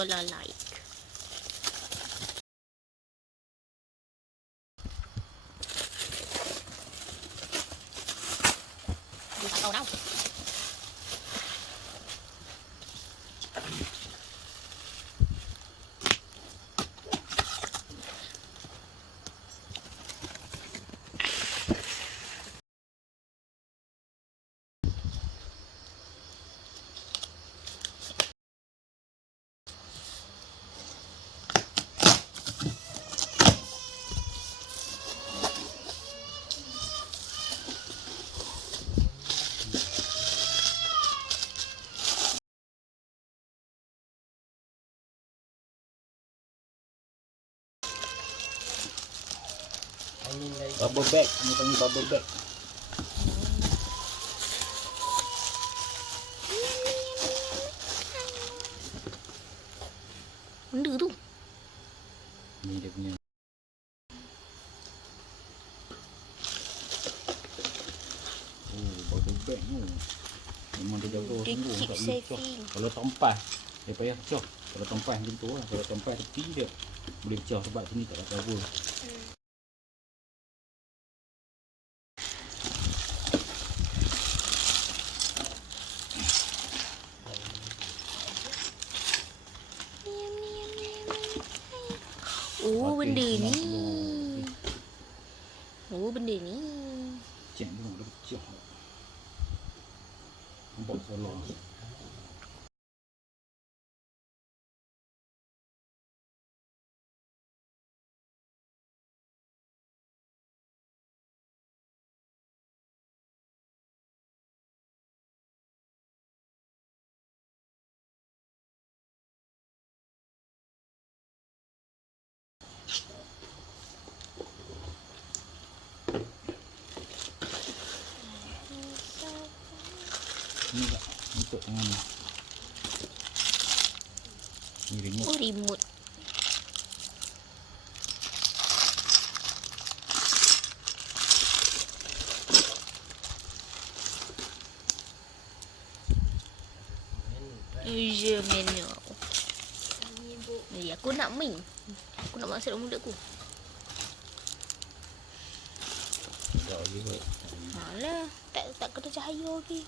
solar light. Dia tak tahu tau. Bubble bag, ni panggil bubble bag. Benda tu. Ni dia punya. Oh, bubble bag ni. Memang dia jaga Dia sungguh. keep Tak boleh pecah. saving. Kalau tempas, dia payah pecah. Kalau tempas macam tu lah. Kalau tempas tepi dia boleh pecah sebab sini tak ada cover. Oh, Okey, benda ni. nampak. Oh, benda ni. Cek tengok dia pecah. Nampak solar. Ni tak untuk tangan ni. Ni remote. Oh, remote. User manual. Aku nak main. Aku nak masuk dalam mulut aku. Tak boleh buat. Alah, tak kena cahaya lagi.